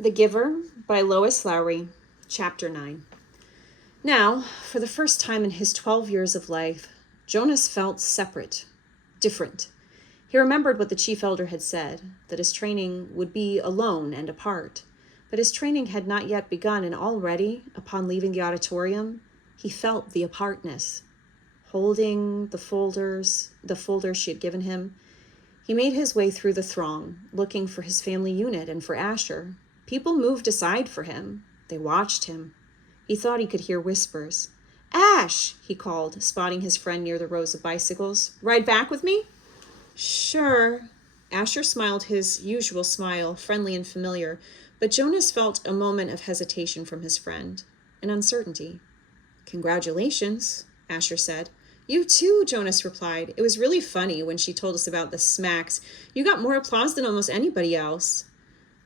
The Giver by Lois Lowry, Chapter 9. Now, for the first time in his 12 years of life, Jonas felt separate, different. He remembered what the chief elder had said, that his training would be alone and apart. But his training had not yet begun, and already, upon leaving the auditorium, he felt the apartness. Holding the folders she had given him, he made his way through the throng, looking for his family unit and for Asher. People moved aside for him. They watched him. He thought he could hear whispers. "Ash," he called, spotting his friend near the rows of bicycles. "Ride back with me?" "Sure." Asher smiled his usual smile, friendly and familiar, but Jonas felt a moment of hesitation from his friend, an uncertainty. "Congratulations," Asher said. "You too," Jonas replied. "It was really funny when she told us about the smacks. You got more applause than almost anybody else."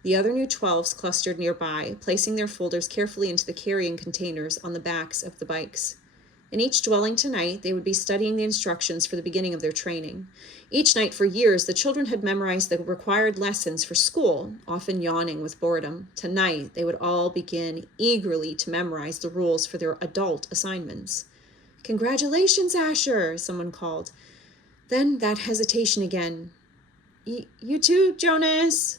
The other new 12s clustered nearby, placing their folders carefully into the carrying containers on the backs of the bikes. In each dwelling tonight, they would be studying the instructions for the beginning of their training. Each night for years, the children had memorized the required lessons for school, often yawning with boredom. Tonight, they would all begin eagerly to memorize the rules for their adult assignments. "Congratulations, Asher," someone called. Then that hesitation again. You too, Jonas."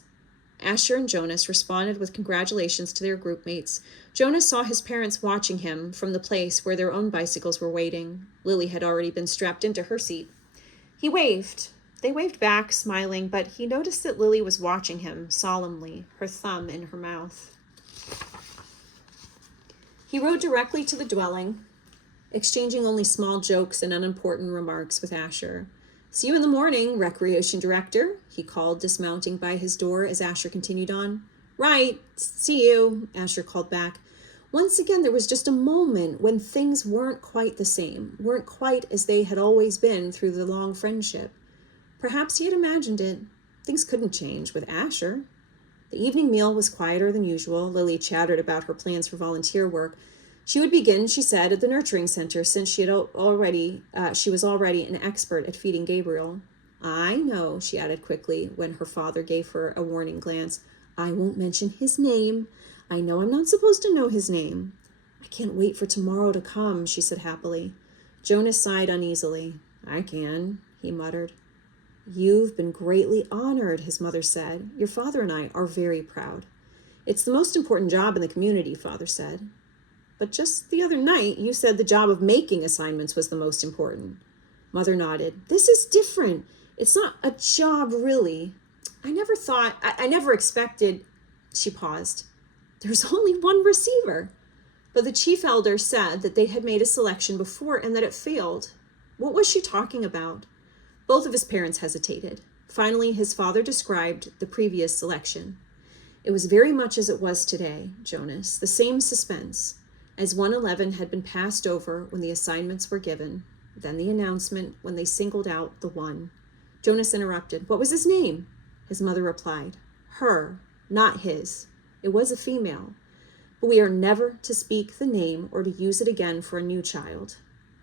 Asher and Jonas responded with congratulations to their group mates. Jonas saw his parents watching him from the place where their own bicycles were waiting. Lily had already been strapped into her seat. He waved. They waved back, smiling, but he noticed that Lily was watching him solemnly, her thumb in her mouth. He rode directly to the dwelling, exchanging only small jokes and unimportant remarks with Asher. "See you in the morning, Recreation Director," he called, dismounting by his door as Asher continued on. "Right, see you," Asher called back. Once again, there was just a moment when things weren't quite the same, weren't quite as they had always been through the long friendship. Perhaps he had imagined it. Things couldn't change with Asher. The evening meal was quieter than usual. Lily chattered about her plans for volunteer work. She would begin, she said, at the nurturing center, since she was already an expert at feeding Gabriel. "I know," she added quickly when her father gave her a warning glance. "I won't mention his name. I know I'm not supposed to know his name." "I can't wait for tomorrow to come," she said happily. Jonas sighed uneasily. "I can," he muttered. "You've been greatly honored," his mother said. "Your father and I are very proud." "It's the most important job in the community," father said. "But just the other night, you said the job of making assignments was the most important." Mother nodded. "This is different. It's not a job, really. I never expected." She paused. "There's only one receiver." But the chief elder said that they had made a selection before and that it failed. What was she talking about? Both of his parents hesitated. Finally, his father described the previous selection. "It was very much as it was today, Jonas, the same suspense. As 111 had been passed over when the assignments were given, then the announcement when they singled out the one." Jonas interrupted. "What was his name?" His mother replied. "Her, not his. It was a female. But we are never to speak the name or to use it again for a new child."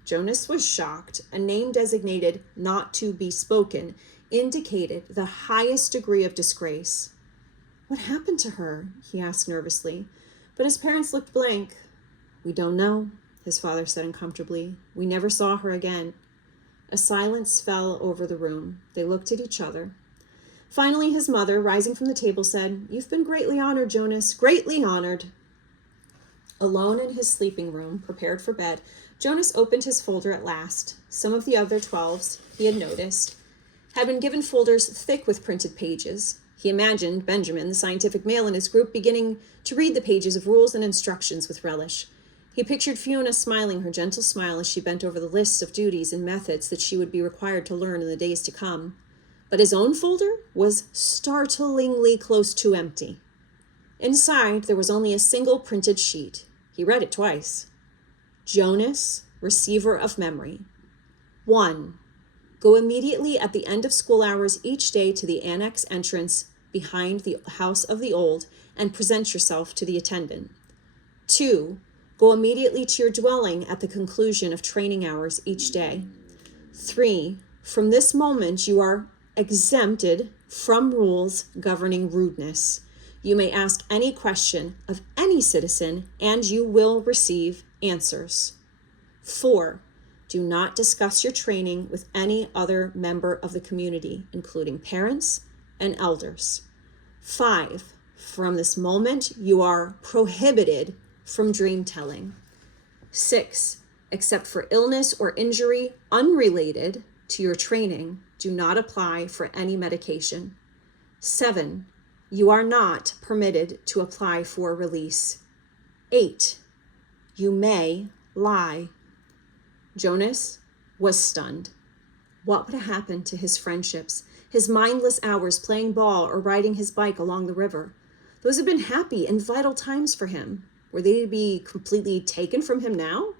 Jonas was shocked. A name designated not to be spoken indicated the highest degree of disgrace. "What happened to her?" he asked nervously. But his parents looked blank. "We don't know," his father said uncomfortably. "We never saw her again." A silence fell over the room. They looked at each other. Finally, his mother, rising from the table, said, "You've been greatly honored, Jonas, greatly honored." Alone in his sleeping room, prepared for bed, Jonas opened his folder at last. Some of the other 12s, he had noticed, had been given folders thick with printed pages. He imagined Benjamin, the scientific male in his group, beginning to read the pages of rules and instructions with relish. He pictured Fiona smiling her gentle smile as she bent over the lists of duties and methods that she would be required to learn in the days to come. But his own folder was startlingly close to empty. Inside, there was only a single printed sheet. He read it twice. "Jonas, receiver of memory. 1. Go immediately at the end of school hours each day to the annex entrance behind the House of the Old and present yourself to the attendant. 2. Go immediately to your dwelling at the conclusion of training hours each day. 3. From this moment, you are exempted from rules governing rudeness. You may ask any question of any citizen, and you will receive answers. 4. Do not discuss your training with any other member of the community, including parents and elders. 5. From this moment, you are prohibited from dream telling. 6. Except for illness or injury unrelated to your training, do not apply for any medication. 7. You are not permitted to apply for release. 8. You may lie. Jonas was stunned. What would have happened to his friendships, his mindless hours playing ball or riding his bike along the river? Those had been happy and vital times for him. Were they to be completely taken from him now?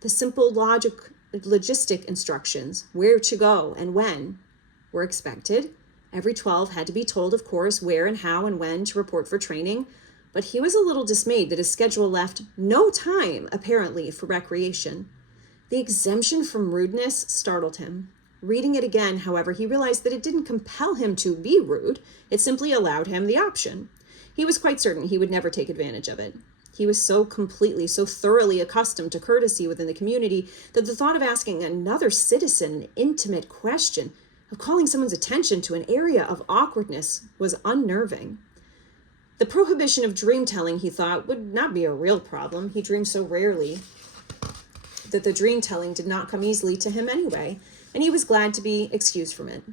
The simple logistic instructions, where to go and when, were expected. Every 12 had to be told, of course, where and how and when to report for training. But he was a little dismayed that his schedule left no time, apparently, for recreation. The exemption from rudeness startled him. Reading it again, however, he realized that it didn't compel him to be rude. It simply allowed him the option. He was quite certain he would never take advantage of it. He was so thoroughly accustomed to courtesy within the community that the thought of asking another citizen an intimate question, of calling someone's attention to an area of awkwardness, was unnerving. The prohibition of dream telling, he thought, would not be a real problem. He dreamed so rarely that the dream telling did not come easily to him anyway, and he was glad to be excused from it.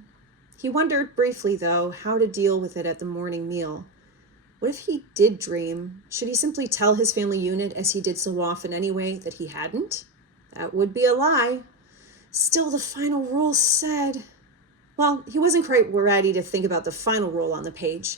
He wondered briefly, though, how to deal with it at the morning meal. What if he did dream? Should he simply tell his family unit, as he did so often anyway, that he hadn't? That would be a lie. Still, the final rule said... Well, he wasn't quite ready to think about the final rule on the page.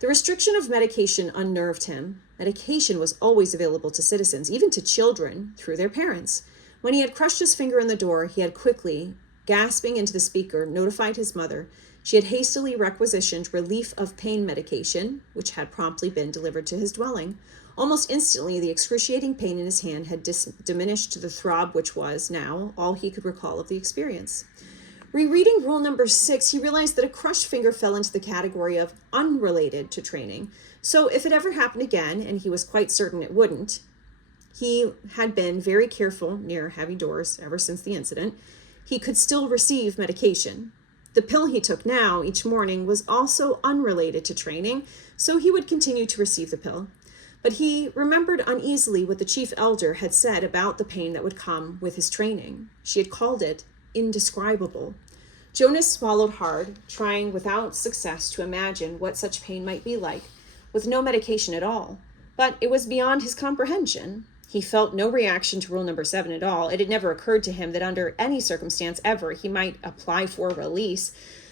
The restriction of medication unnerved him. Medication was always available to citizens, even to children, through their parents. When he had crushed his finger in the door, he had quickly, gasping into the speaker, notified his mother. She had hastily requisitioned relief of pain medication, which had promptly been delivered to his dwelling. Almost instantly, the excruciating pain in his hand had diminished to the throb which was, now, all he could recall of the experience. Rereading rule number 6, he realized that a crushed finger fell into the category of unrelated to training. So if it ever happened again, and he was quite certain it wouldn't, he had been very careful near heavy doors ever since the incident, he could still receive medication. The pill he took now each morning was also unrelated to training, so he would continue to receive the pill. But he remembered uneasily what the chief elder had said about the pain that would come with his training. She had called it indescribable. Jonas swallowed hard, trying without success to imagine what such pain might be like, with no medication at all. But it was beyond his comprehension. He felt no reaction to rule number 7 at all. It had never occurred to him that under any circumstance ever he might apply for release.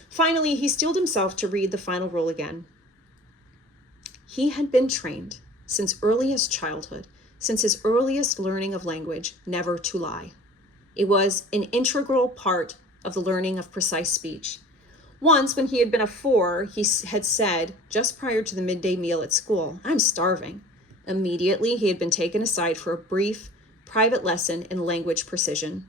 Finally, he steeled himself to read the final rule again. He had been trained since earliest childhood, since his earliest learning of language, never to lie. It was an integral part of the learning of precise speech. Once, when he had been a 4, he had said, just prior to the midday meal at school, "I'm starving." Immediately, he had been taken aside for a brief, private lesson in language precision.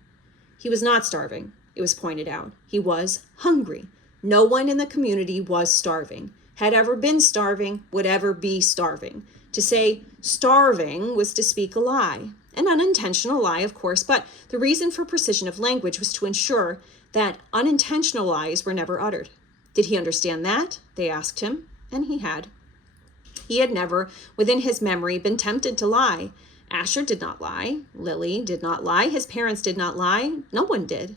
He was not starving, it was pointed out. He was hungry. No one in the community was starving, had ever been starving, would ever be starving. To say starving was to speak a lie. An unintentional lie, of course, but the reason for precision of language was to ensure that unintentional lies were never uttered. Did he understand that? They asked him, and he had. He had never, within his memory, been tempted to lie. Asher did not lie. Lily did not lie. His parents did not lie. No one did.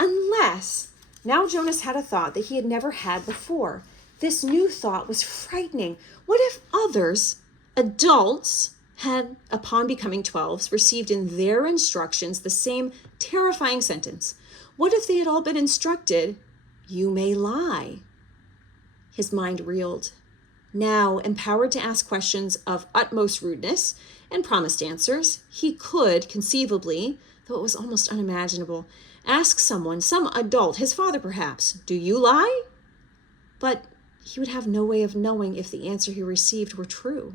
Unless, now Jonas had a thought that he had never had before. This new thought was frightening. What if others, adults, had, upon becoming 12s, received in their instructions the same terrifying sentence? What if they had all been instructed, "You may lie"? His mind reeled. Now, empowered to ask questions of utmost rudeness and promised answers, he could, conceivably, though it was almost unimaginable, ask someone, some adult, his father perhaps, "Do you lie?" But he would have no way of knowing if the answer he received were true.